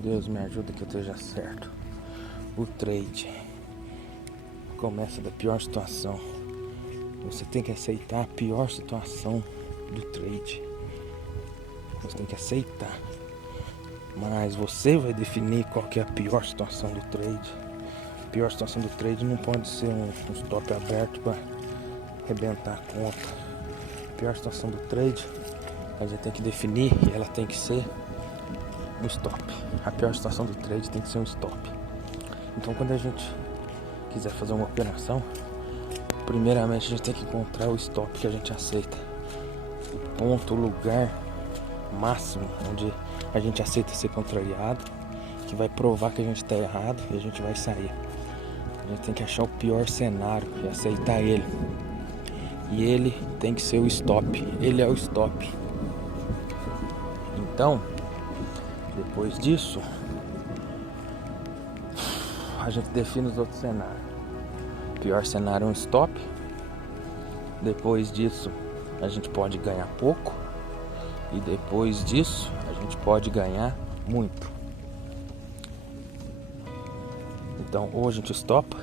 Deus, me ajuda que eu esteja certo. O trade começa da pior situação. Você tem que aceitar a pior situação do trade. Você tem que aceitar. Mas você vai definir qual que é a pior situação do trade. A pior situação do trade não pode ser um stop aberto para arrebentar a conta. A pior situação do trade a gente tem que definir e ela tem que ser um stop. A pior situação do trade tem que ser um stop. Então quando a gente quiser fazer uma operação, primeiramente a gente tem que encontrar o stop que a gente aceita. O ponto, o lugar máximo onde a gente aceita ser contrariado, que vai provar que a gente está errado e a gente vai sair. A gente tem que achar o pior cenário e aceitar ele. E ele tem que ser o stop. Ele é o stop. Então, depois disso, a gente define os outros cenários. O pior cenário é um stop. Depois disso, a gente pode ganhar pouco. E depois disso, a gente pode ganhar muito. Então, ou a gente stopa,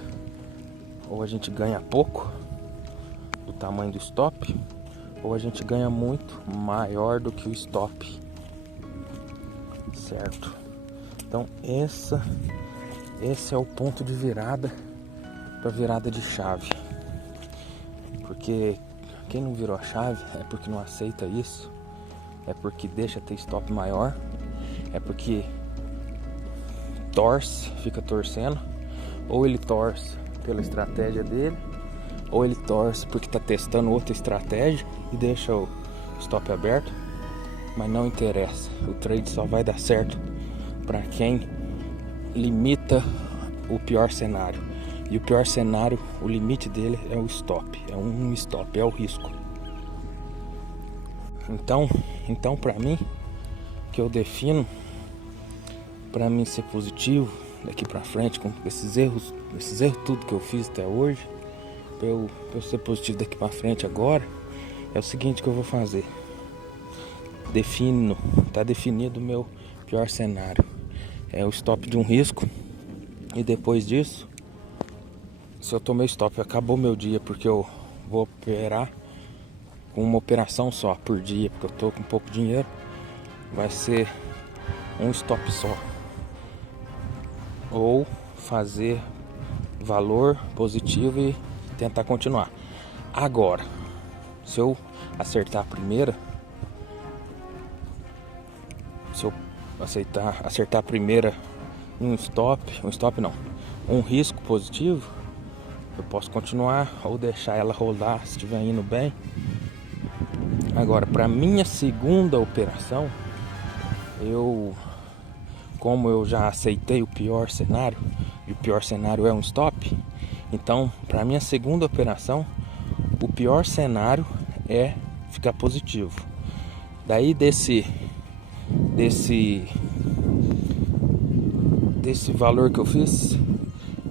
ou a gente ganha pouco do tamanho do stop, ou a gente ganha muito, maior do que o stop. Certo? Então, esse é o ponto de virada para virada de chave. Porque quem não virou a chave é porque não aceita isso. É porque deixa ter stop maior. É porque torce, fica torcendo. Ou ele torce pela estratégia dele, ou ele torce porque está testando outra estratégia e deixa o stop aberto. Mas não interessa. O trade só vai dar certo para quem limita o pior cenário. E o pior cenário, o limite dele é o stop. É um stop, é o risco. Então para mim, que eu defino, para mim ser positivo daqui para frente, com esses erros tudo que eu fiz até hoje, para eu ser positivo daqui para frente agora, é o seguinte que eu vou fazer. Tá definido o meu pior cenário. É o stop de um risco. E depois disso, se eu tomei stop, acabou meu dia, porque eu vou operar com uma operação só por dia, porque eu tô com pouco dinheiro. Vai ser um stop só. Ou fazer valor positivo e tentar continuar. Agora, se eu acertar a primeira, se eu acertar a primeira um risco positivo, eu posso continuar ou deixar ela rodar se estiver indo bem. Agora, para minha segunda operação, como eu já aceitei o pior cenário, e o pior cenário é um stop, então para minha segunda operação, o pior cenário é ficar positivo. Daí desse valor que eu fiz,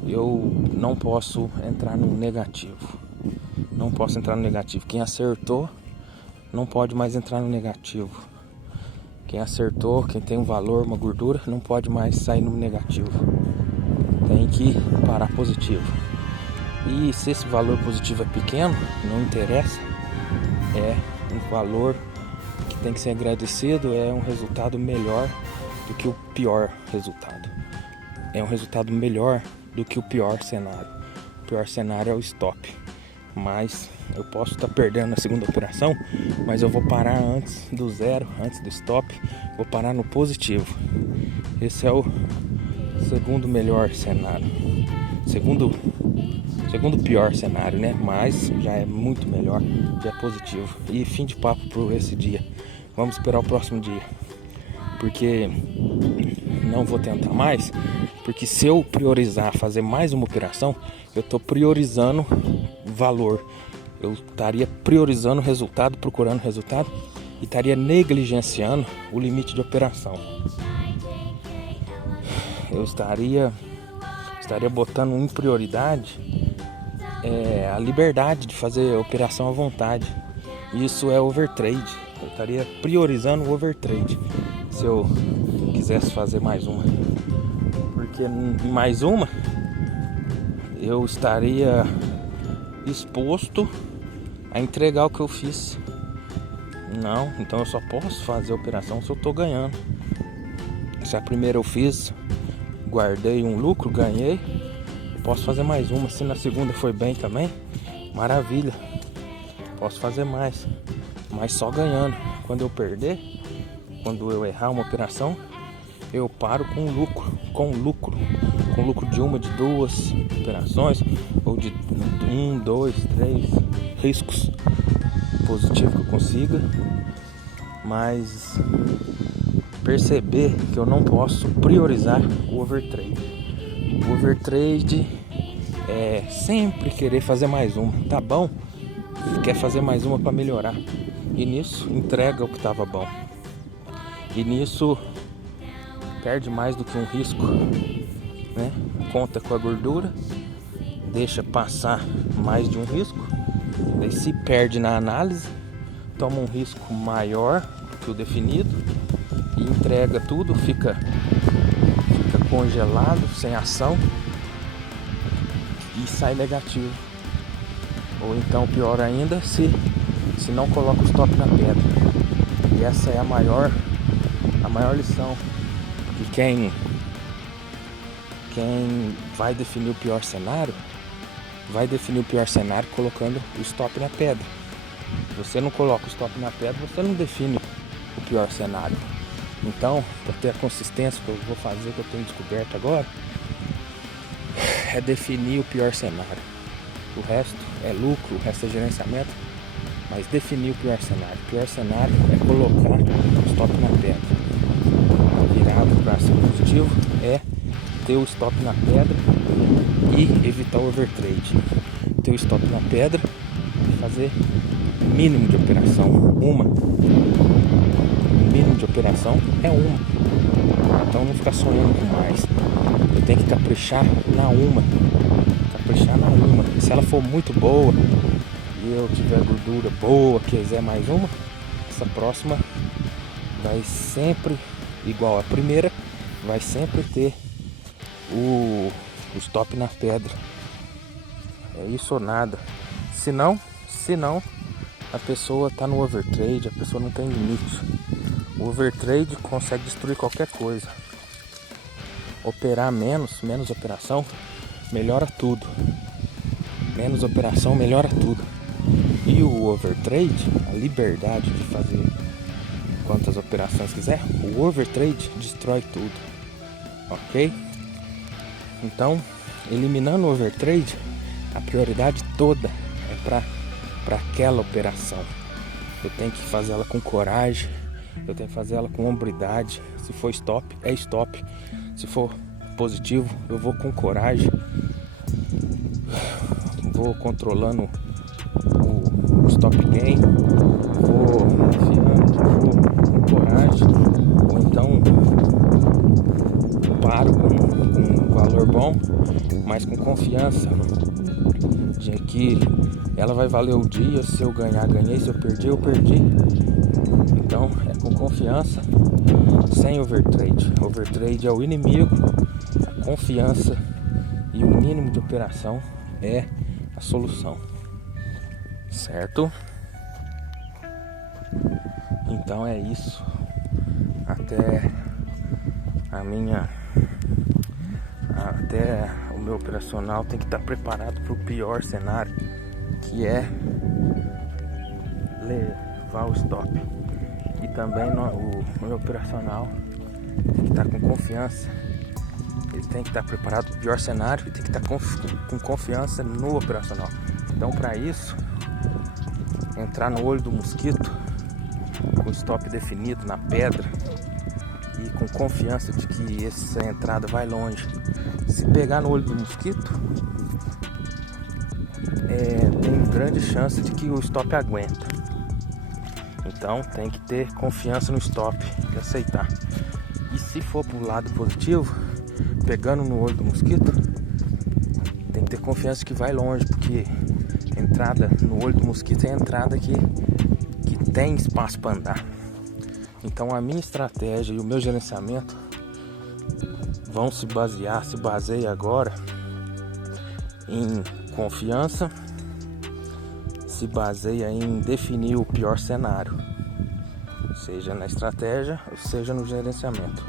eu não posso entrar no negativo. Não posso entrar no negativo. Quem acertou não pode mais entrar no negativo. Quem acertou, quem tem um valor, uma gordura, não pode mais sair no negativo. Tem que parar positivo. E se esse valor positivo é pequeno, não interessa. É um valor que tem que ser agradecido, é um resultado melhor do que o pior resultado. É um resultado melhor do que o pior cenário. O pior cenário é o stop. Mas eu posso estar perdendo na segunda operação, mas eu vou parar antes do zero, antes do stop. Vou parar no positivo. Esse é o segundo melhor cenário. Segundo pior cenário, né? Mas já é muito melhor, já é positivo. E fim de papo por esse dia. Vamos esperar o próximo dia. Porque não vou tentar mais. Porque se eu priorizar fazer mais uma operação, eu estou priorizando valor. Eu estaria priorizando resultado, procurando resultado, e estaria negligenciando o limite de operação. Eu estaria botando em prioridade a liberdade de fazer operação à vontade. Isso é overtrade. Eu estaria priorizando o overtrade. Se eu quisesse fazer mais uma. Porque em mais uma eu estaria exposto a entregar o que eu fiz. Não, então eu só posso fazer a operação se eu tô ganhando. Se a primeira eu fiz, guardei um lucro, ganhei, posso fazer mais uma. Se na segunda foi bem também, maravilha, posso fazer mais, mas só ganhando. Quando eu perder, quando eu errar uma operação, eu paro com lucro de uma, de duas operações, ou de 1, 2, 3 riscos positivos que eu consiga, mas perceber que eu não posso priorizar o overtrade. O overtrade é sempre querer fazer mais uma, tá bom? Quer fazer mais uma para melhorar, e nisso entrega o que estava bom, e nisso perde mais do que um risco, né? Conta com a gordura, deixa passar mais de um risco, daí se perde na análise, toma um risco maior do que o definido e entrega tudo, fica congelado, sem ação, e sai negativo. Ou então, pior ainda, se não coloca o stop na pedra. E essa é a maior lição. E quem vai definir o pior cenário, vai definir o pior cenário colocando o stop na pedra. Se você não coloca o stop na pedra, você não define o pior cenário. Então, para ter a consistência que eu vou fazer, que eu tenho descoberto agora, é definir o pior cenário. O resto é lucro, o resto é gerenciamento, mas definir o pior cenário. O pior cenário é colocar o stop na pedra. Virado para ser positivo é ter o stop na pedra e evitar o overtrade. Ter o stop na pedra e fazer o mínimo de operação, uma. O mínimo de operação é uma. Então não ficar sonhando com mais. Eu tenho que caprichar na uma. E se ela for muito boa e eu tiver gordura boa, quiser mais uma, essa próxima vai sempre igual a primeira, vai sempre ter o stop na pedra. É isso ou nada. Se não, a pessoa tá no overtrade, a pessoa não tem limite. O overtrade consegue destruir qualquer coisa. Operar menos operação, melhora tudo. Menos operação, melhora tudo. E o overtrade, a liberdade de fazer quantas operações quiser, o overtrade destrói tudo. Ok? Então, eliminando o overtrade, a prioridade toda é para aquela operação. Eu tenho que fazer ela com coragem, eu tenho que fazer ela com hombridade. Se for stop, é stop. Se for positivo, eu vou com coragem, vou controlando o stop gain, vou com coragem, ou então paro com um valor bom, mas com confiança de que ela vai valer o dia. Se eu ganhar, ganhei, se eu perdi, eu perdi. Então é com confiança, sem overtrade. Overtrade é o inimigo, a confiança e o mínimo de operação é a solução, certo? Então é isso. Até o meu operacional tem que estar preparado para o pior cenário, que é levar o stop. E também o meu operacional tem que estar com confiança. Ele tem que estar preparado para o pior cenário e tem que estar com confiança no operacional. Então, para isso, entrar no olho do mosquito com o stop definido na pedra e com confiança de que essa entrada vai longe. Se pegar no olho do mosquito, tem grande chance de que o stop aguenta. Então tem que ter confiança no stop e aceitar. E se for pro lado positivo, pegando no olho do mosquito, tem que ter confiança que vai longe, porque entrada no olho do mosquito é a entrada que tem espaço para andar. Então a minha estratégia e o meu gerenciamento se baseia agora em confiança, se baseia em definir o pior cenário, seja na estratégia, seja no gerenciamento.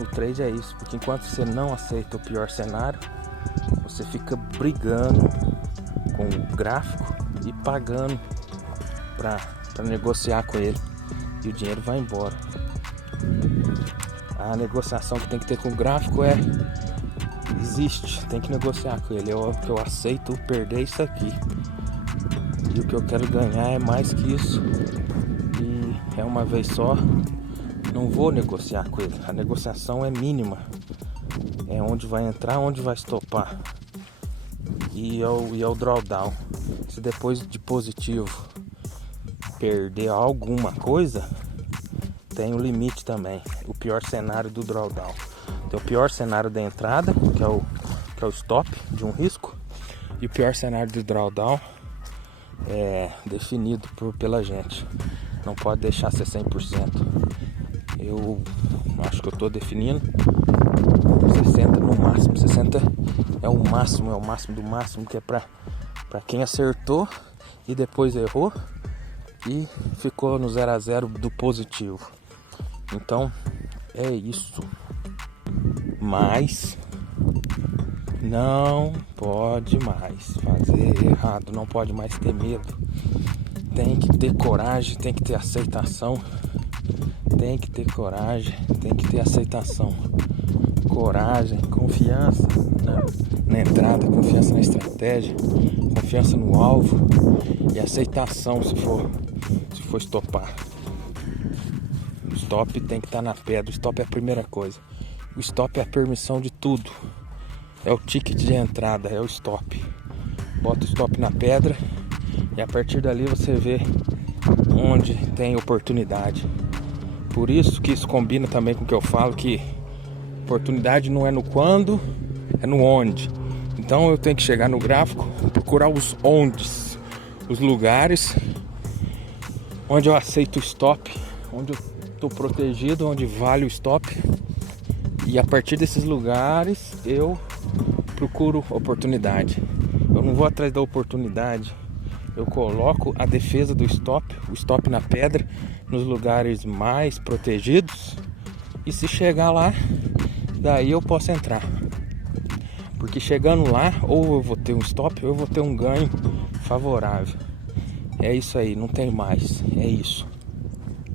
O trade é isso, porque enquanto você não aceita o pior cenário, você fica brigando com o gráfico e pagando para negociar com ele, e o dinheiro vai embora. A negociação que tem que ter com o gráfico existe, tem que negociar com ele. Eu aceito perder isso aqui, e o que eu quero ganhar é mais que isso, e é uma vez só. Não vou negociar com ele. A negociação é mínima, é onde vai entrar, onde vai estopar, e é o drawdown. Se depois de positivo perder alguma coisa, tem o limite também, o pior cenário do drawdown. Tem o pior cenário da entrada, que é o stop de um risco, e o pior cenário do drawdown é definido pela gente. Não pode deixar ser 100%. Eu acho que eu estou definindo 60 no máximo. 60 é o máximo do máximo, que é para quem acertou e depois errou e ficou no 0 a 0 do positivo. Então é isso. Mas não pode mais fazer errado, não pode mais ter medo. Tem que ter coragem, tem que ter aceitação. Tem que ter coragem, tem que ter aceitação. Coragem, confiança na entrada, confiança na estratégia, confiança no alvo e aceitação se for estopar. O stop tem que estar na pedra. O stop é a primeira coisa. O stop é a permissão de tudo. É o ticket de entrada, é o stop. Bota o stop na pedra e a partir dali você vê onde tem oportunidade. Por isso que isso combina também com o que eu falo, que oportunidade não é no quando, é no onde. Então eu tenho que chegar no gráfico, procurar os ondes, os lugares onde eu aceito o stop, onde eu estou protegido, onde vale o stop. E a partir desses lugares eu procuro oportunidade. Eu não vou atrás da oportunidade. Eu coloco a defesa do stop, o stop na pedra, nos lugares mais protegidos. E se chegar lá, daí eu posso entrar. Porque chegando lá, ou eu vou ter um stop, ou eu vou ter um ganho favorável. É isso aí, não tem mais. É isso.